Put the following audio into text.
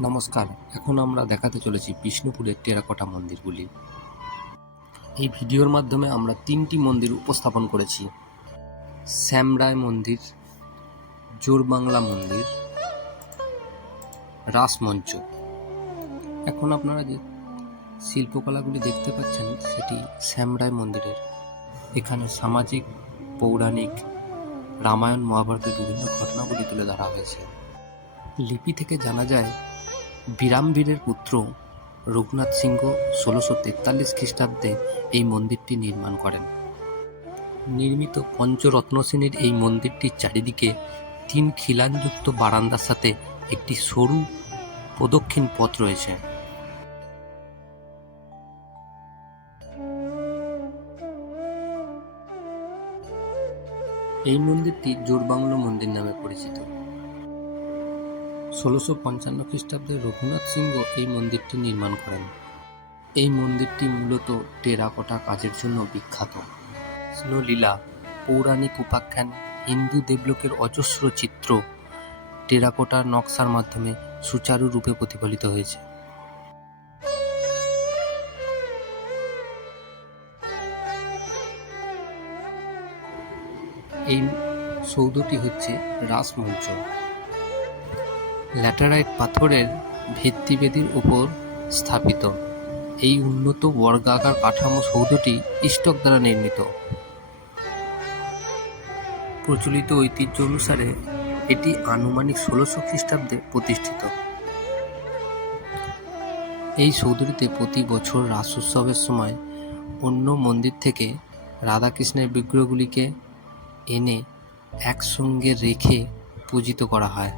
নমস্কার, এখন আমরা দেখাতে চলেছি বিষ্ণুপুরের টেরাকোটা মন্দিরগুলি। এই ভিডিওর মাধ্যমে আমরা তিনটি মন্দির উপস্থাপন করেছি। শ্যামরায় মন্দির, জোরবাংলা মন্দির, রাসমঞ্চ। এখন আপনারা যে শিল্পকলাগুলি দেখতে পাচ্ছেন, সেটি শ্যামরায় মন্দিরের। এখানে সামাজিক, পৌরাণিক, রামায়ণ, মহাভারতের বিভিন্ন ঘটনাগুলি তুলে ধরা হয়েছে। লিপি থেকে জানা যায় বিরামবীরের পুত্র রঘুনাথ সিংহ ষোলোশো তেতাল্লিশ খ্রিস্টাব্দে এই মন্দিরটি নির্মাণ করেন। নির্মিত পঞ্চরত্ন শ্রেণির এই মন্দিরটির চারিদিকে তিন খিলানযুক্ত বারান্দার সাথে একটি সরু প্রদক্ষিণ পথ রয়েছে। এই মন্দিরটি জোরবাংলো মন্দির নামে পরিচিত। ষোলোশো পঞ্চান্ন খ্রিস্টাব্দে রঘুনাথ সিংহ এই মন্দিরটি নির্মাণ করেন। এই মন্দিরটি মূলত টেরাকোটা কাজের জন্য বিখ্যাত। কৃষ্ণলীলা পৌরাণিক উপাখ্যান, হিন্দু দেবলোকের অজস্র চিত্র টেরাকোটার নকশার মাধ্যমে সুচারুরূপে প্রতিফলিত হয়েছে। এই সৌধটি হচ্ছে রাসমঞ্চ। ল্যাটারাইট পাথরের ভিত্তিবেদির উপর স্থাপিত। এই উন্নত বর্গাকার কাঠামো সৌধটি ইস্টক দ্বারা নির্মিত। প্রচলিত ঐতিহ্য অনুসারে এটি আনুমানিক ষোলোশো খ্রিস্টাব্দে প্রতিষ্ঠিত। এই সৌধটিতে প্রতি বছর রাস উৎসবের সময় অন্য মন্দির থেকে রাধাকৃষ্ণের বিগ্রহগুলিকে এনে একসঙ্গে রেখে পূজিত করা হয়।